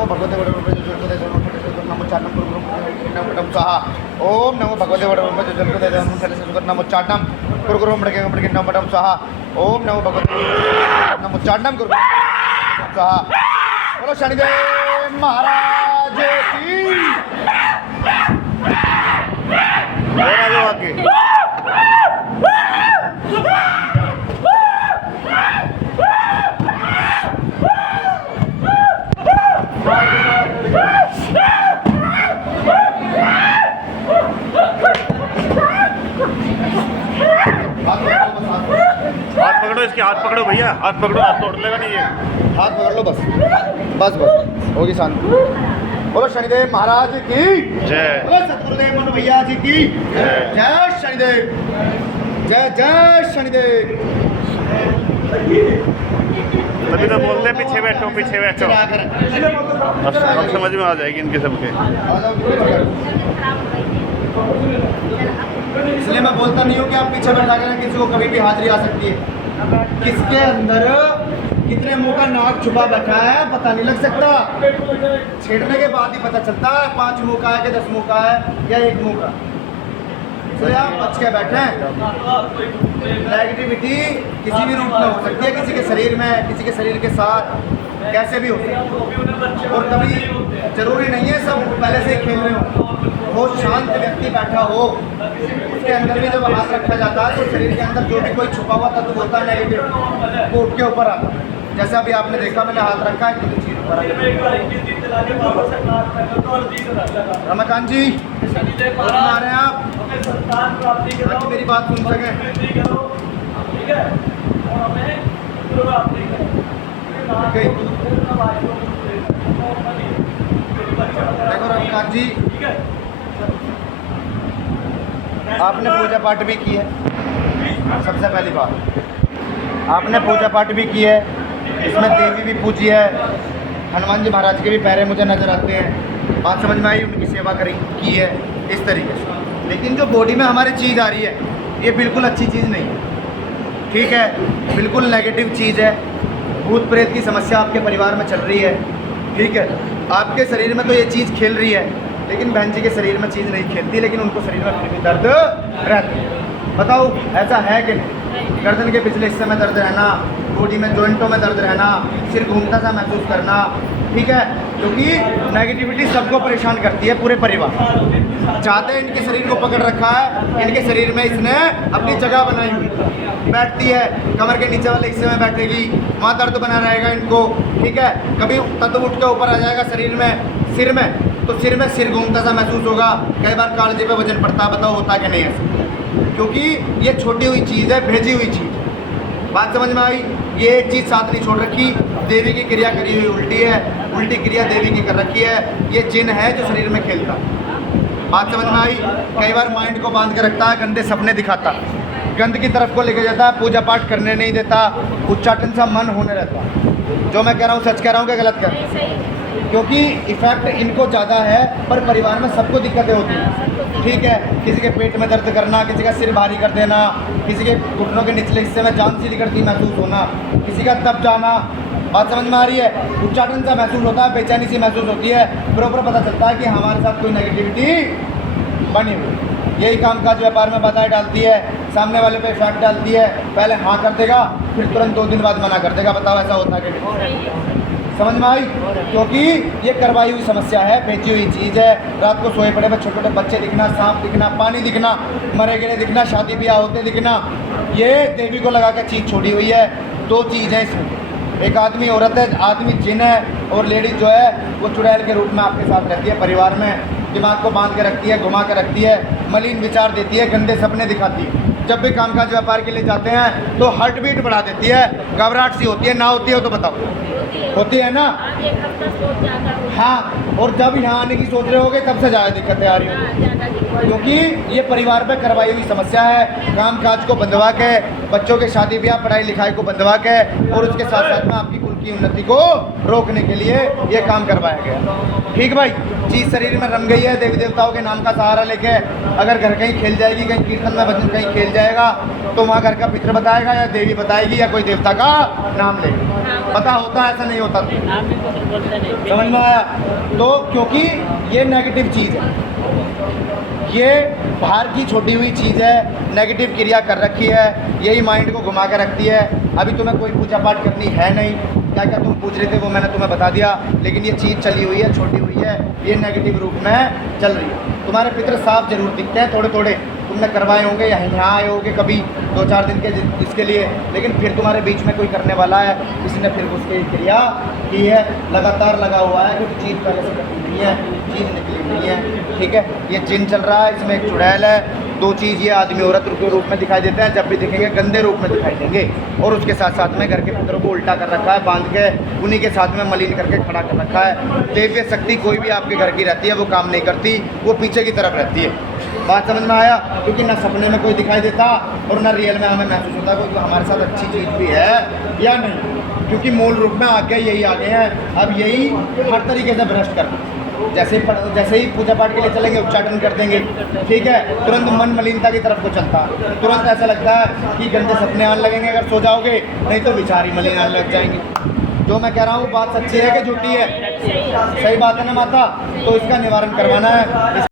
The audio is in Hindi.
नमो भगवते ओम नमो भगवते नमोच्चाटम गुरुगुरु मृगम स्वाहा ओम नमो भगवते नमोच्चाटम गुरु स्वाहा। बोलो शनिदेव महाराज की। हाथ पकड़ो, इसके हाथ पकड़ो भैया, हाथ पकड़ो, हाथ तोड़ लेगा नहीं ये। हाथ पकड़ लो बस बस बस होगी शांति। बोलो शनिदेव महाराज की जय। बोलो सतगुरुदेव मनु भैया जी की जय शनिदेव। जय जय शनिदेव। तभी तो बोलते हैं पीछे बैठो पीछे बैठो। अब समझ में आ जाएगी इनके सबके। इसलिए मैं बोलता नहीं हूँ कि आप पीछे बैठा कर किसी को कभी भी हाजिरी आ सकती है। किसके अंदर कितने मुंह का नाक छुपा बैठा है पता नहीं लग सकता। छेड़ने के बाद ही पता चलता है 5 मुंह का है कि 10 मुंह का है या 1 मुंह का। इसलिए आप बच के बैठे। नेगेटिविटी किसी भी रूप में हो सकती है, किसी के शरीर में, किसी के शरीर के साथ, कैसे भी हो सकती है। और कभी जरूरी नहीं है सब पहले से ही खेल रहे हो। बहुत शांत व्यक्ति बैठा हो, उसके अंदर भी जब हाथ रखा जाता है तो शरीर के अंदर जो भी कोई छुपा हुआ तत्व होता है नेगेटिव, वो उठ के ऊपर आता है। जैसे अभी आपने देखा मैंने हाथ रखा है, किसी चीज ऊपर रमाकांत जी आ रहे हैं आप, ताकि मेरी बात सुन सकें। देखो रमाकांत जी, आपने पूजा पाठ भी की है। सबसे पहली बात, आपने पूजा पाठ भी की है, इसमें देवी भी पूजी है। हनुमान जी महाराज के भी पैरे मुझे नज़र आते हैं। बात समझ में आई, उनकी सेवा करी की है इस तरीके से। लेकिन जो बॉडी में हमारी चीज़ आ रही है ये बिल्कुल अच्छी चीज़ नहीं है, ठीक है, बिल्कुल नेगेटिव चीज़ है। भूत प्रेत की समस्या आपके परिवार में चल रही है, ठीक है। आपके शरीर में तो ये चीज़ खेल रही है, लेकिन बहन जी के शरीर में चीज़ नहीं खेलती, लेकिन उनको शरीर में फिर भी दर्द रहता है। बताओ ऐसा है कि नहीं? गर्दन के पिछले हिस्से में दर्द रहना, बॉडी में जॉइंटों में दर्द रहना, सिर घूमता सा महसूस करना, ठीक है, क्योंकि नेगेटिविटी सबको परेशान करती है, पूरे परिवार चाहते हैं। इनके शरीर को पकड़ रखा है, इनके शरीर में इसने अपनी जगह बनाई हुई, बैठती है कमर के नीचे वाले हिस्से में बैठेगी, वहाँ दर्द बना रहेगा इनको, ठीक है। कभी तत्व उठ के ऊपर आ जाएगा शरीर में, सिर में, तो सिर में सिर घूमता सा महसूस होगा। कई बार कालजे पे वजन पड़ता है। बताओ होता कि नहीं ऐसा? क्योंकि ये छोटी हुई चीज़ है, भेजी हुई चीज़। बात समझ में आई? ये एक चीज़ साथ नहीं छोड़ रखी, देवी की क्रिया करी हुई उल्टी है, उल्टी क्रिया देवी की कर रखी है। ये जिन है जो शरीर में खेलता। बात समझ में आई? कई बार माइंड को बांध के रखता है, गंदे सपने दिखाता, गंद की तरफ को लेके जाता है, पूजा पाठ करने नहीं देता, उच्चाटन सा मन होने रहता। जो मैं कह रहा हूँ सच कह रहा हूँ कि गलत कह रहा हूँ? क्योंकि इफेक्ट इनको ज़्यादा है, पर परिवार में सबको दिक्कतें होती हैं, ठीक है। किसी के पेट में दर्द करना, किसी का सिर भारी कर देना, किसी के घुटनों के निचले हिस्से में जान सी निकलती महसूस होना, किसी का दब जाना। बात समझ में आ रही है? उच्चाटन सा महसूस होता है, बेचैनी सी महसूस होती है, बराबर पता चलता है कि हमारे साथ कोई नेगेटिविटी बनी हुई। यही कामकाज व्यापार में बाधाएं डालती है, सामने वाले पे इफेक्ट डालती है। पहले हाँ कर देगा, फिर तुरंत 2 दिन बाद मना कर देगा। बताओ ऐसा होता है कि? समझ में आई? क्योंकि ये करवाई हुई समस्या है, भेजी हुई चीज़ है। रात को सोए पड़े में छोटे छोटे बच्चे दिखना, सांप दिखना, पानी दिखना, मरे गिरे दिखना, शादी ब्याह होते दिखना, ये देवी को लगा कर चीज़ छोड़ी हुई है। 2 चीज़ है इसमें, एक आदमी औरत है, आदमी जिन है, और लेडीज जो है वो चुड़ैल के रूप में आपके साथ रहती है, परिवार में दिमाग को बांध के रखती है, घुमा के रखती है, मलिन विचार देती है, गंदे सपने दिखाती है। जब भी कामकाज व्यापार के लिए जाते हैं तो हार्ट बीट बढ़ा देती है, घबराहट सी होती है। ना होती है तो बताओ? होती है ना? हाँ, और जब यहाँ आने की सोच रहे होगे तब से ज़्यादा दिक्कतें आ रही होंगी, क्योंकि ये परिवार पे करवाई हुई समस्या है। काम काज को बंधवा के, बच्चों के शादी ब्याह, पढ़ाई लिखाई को बंधवा के, और उसके साथ साथ में आपकी उनकी उन्नति को रोकने के लिए ये काम करवाया गया। ठीक भाई, चीज़ शरीर में रम गई है, देवी देवताओं के नाम का सहारा लेके अगर घर कहीं खेल जाएगी, कहीं कीर्तन में भजन कहीं खेल जाएगा, तो वहाँ घर का पितृ बताएगा या देवी बताएगी या कोई देवता का नाम लेगा। पता होता है, ऐसा नहीं होता। समझ में आया? तो क्योंकि ये नेगेटिव चीज़ है, ये बाहर की छोटी हुई चीज़ है, नेगेटिव क्रिया कर रखी है, यही माइंड को घुमा कर रखती है। अभी तुम्हें कोई पूजा पाठ करनी है नहीं, क्या क्या तुम पूछ रहे थे वो मैंने तुम्हें बता दिया, लेकिन ये चीज़ चली हुई है, छोटी हुई है, ये नेगेटिव रूप में चल रही है। तुम्हारे पितृ साफ जरूर दिखते हैं, थोड़े थोड़े तुमने करवाए होंगे या यहाँ आए होंगे कभी 2-4 दिन के इसके लिए, लेकिन फिर तुम्हारे बीच में कोई करने वाला है, किसी ने फिर उसकी क्रिया की है, लगातार लगा हुआ है, क्योंकि चीज़ पहले से कटी हुई है, चीज़ निकली हुई है। ठीक है, ये जिन चल रहा है, इसमें एक चुड़ैल है, 2 चीज़ ये आदमी औरत के रूप में दिखाई देते हैं, जब भी दिखेंगे गंदे रूप में दिखाई देंगे, और उसके साथ साथ में घर के पुत्रों को उल्टा कर रखा है, बांध के उन्हीं के साथ में मलिन करके खड़ा कर रखा है। दिव्य शक्ति कोई भी आपके घर की रहती है, वो काम नहीं करती, वो पीछे की तरफ रहती है। बात समझ में आया? क्योंकि ना सपने में कोई दिखाई देता और ना रियल में हमें महसूस होता कोई हमारे साथ अच्छी चीज़ भी है या नहीं, क्योंकि मूल रूप में आगे यही आगे हैं। अब यही हर तरीके से भ्रष्ट करना, जैसे ही पूजा पाठ के लिए चलेंगे उच्चाटन कर देंगे, ठीक है, तुरंत मन मलिनता की तरफ को चलता है, तुरंत ऐसा लगता है कि गंदे सपने आने लगेंगे अगर सो जाओगे, नहीं तो विचार ही मलिन आने लग जाएंगे। जो मैं कह रहा हूँ बात सच्ची है कि झूठी है? सही बात है ना माता? तो इसका निवारण करवाना है।